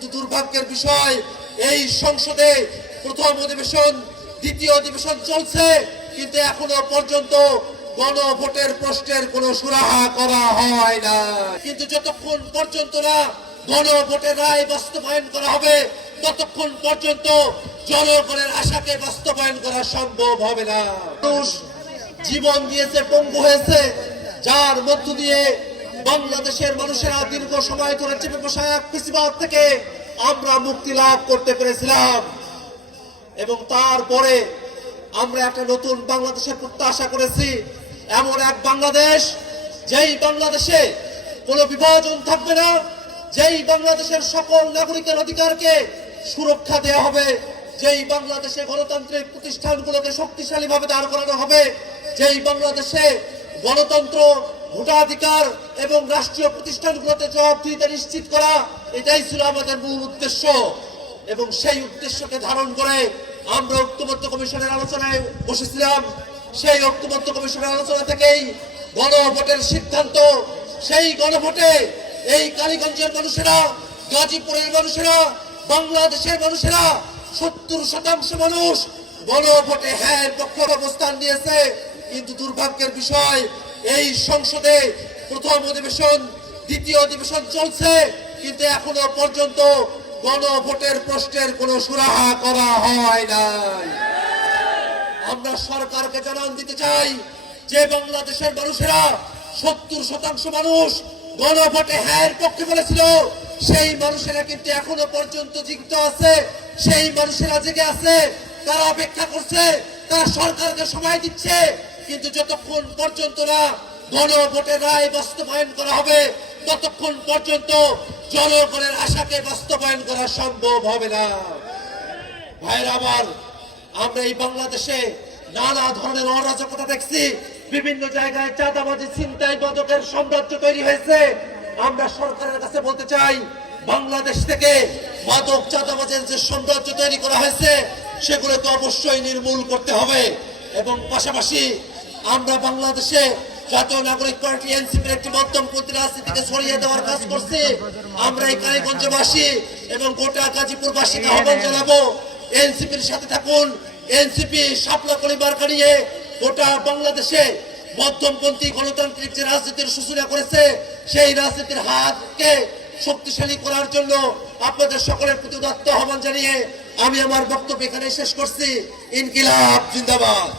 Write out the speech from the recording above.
কিন্তু দুর্ভাগ্যের বিষয় এই সংসদে প্রথম অধিবেশন দ্বিতীয় অধিবেশন চলছে, কিন্তু এখনো পর্যন্ত গণভোটের প্রশ্নের কোনো সুরাহা করা হয় না। কিন্তু যতক্ষণ পর্যন্ত না গণভোটের রায় বাস্তবায়ন করা হবে ততক্ষণ পর্যন্ত জনগণের আশাকে বাস্তবায়ন করা সম্ভব হবে না। মানুষ জীবন দিয়েছে, পঙ্গু হয়েছে, যার মধ্য দিয়ে বাংলাদেশের মানুষেরা দীর্ঘ সময় ধরে চেপে বসা ফ্যাসিবাদ থেকে আমরা মুক্তি লাভ করতে পেরেছিলাম। এবং তারপরে আমরা একটা নতুন বাংলাদেশের প্রত্যাশা করেছি, এমন এক বাংলাদেশ যেই বাংলাদেশে কোনো বিভাজন থাকবে না, যেই বাংলাদেশের সকল নাগরিকের অধিকারকে সুরক্ষা দেওয়া হবে, যেই বাংলাদেশে গণতান্ত্রিক প্রতিষ্ঠানগুলোকে শক্তিশালী ভাবে দাঁড় করানো হবে, যেই বাংলাদেশে গণতন্ত্র, ভোটাধিকার এবং রাষ্ট্রীয় প্রতিষ্ঠানগুলোতে জবাবদিহিতা নিশ্চিত করা, এটাই ছিল আমাদের মূল উদ্দেশ্য। এবং সেই উদ্দেশ্যকে ধারণ করে আমরা ঐক্যবদ্ধ কমিশনের আলোচনায় বসেছিলাম। সেই ঐক্যবদ্ধ কমিশনের আলোচনা থেকেই গণভোটের সিদ্ধান্ত। সেই গণভোটে এই কালীগঞ্জের মানুষেরা, গাজীপুরের মানুষেরা, বাংলাদেশের মানুষেরা 70% মানুষ গণভোটে হ্যাঁ পক্ষে অবস্থান নিয়েছে। কিন্তু দুর্ভাগ্যের বিষয় এই সংসদে প্রথম অধিবেশন দ্বিতীয় অধিবেশন চলছে, কিন্তু এখনো পর্যন্ত গণভোটের প্রশ্নের কোনো সুরাহা করা হয় নাই। আমরা সরকারকে জানান দিতে চাই যে বাংলাদেশের মানুষেরা 70% মানুষ গণভোটে হ্যাঁ পক্ষে বলেছিল, সেই মানুষেরা কিন্তু এখনো পর্যন্ত জীবিত আছে, সেই মানুষেরা জেগে আছে, তারা অপেক্ষা করছে, তারা সরকারকে সময় দিচ্ছে। কিন্তু যতক্ষণ পর্যন্ত না গণভোটের রায় বাস্তবায়ন করা হবে ততক্ষণ পর্যন্ত জনগণের আশাকে বাস্তবায়ন করা সম্ভব হবে না। ভাইরা আমার, আমরা এই বাংলাদেশে নানা ধরনের অরাজকতা দেখছি, বিভিন্ন জায়গায় চাঁদাবাজি, ছিনতাই, মাদকের সাম্রাজ্য তৈরি হয়েছে। আমরা সরকারের কাছে বলতে চাই, বাংলাদেশ থেকে মাদক, চাঁদাবাজের যে সাম্রাজ্য তৈরি করা হয়েছে সেগুলোকে অবশ্যই নির্মূল করতে হবে। এবং পাশাপাশি আমরা বাংলাদেশে জাতীয় নাগরিক পার্টি এনসিপির একটি মধ্যমপন্থী রাজনীতিকে ছড়িয়ে দেওয়ার কাজ করছে। আমরা এই কালীগঞ্জবাসী এবং গোটা গাজীপুরবাসীকে আহ্বান জানাবো, এনসিপির সাথে থাকুন। এনসিপি শাপলা কলিমার্কা নিয়ে গোটা বাংলাদেশে মধ্যমপন্থী গণতান্ত্রিক যে রাজনীতির সূচনা করেছে, সেই রাজনীতির হাতকে শক্তিশালী করার জন্য আপনাদের সকলের প্রতি উদাত্ত আহ্বান জানিয়ে আমি আমার বক্তব্য এখানে শেষ করছি। ইনকিলাব জিন্দাবাদ।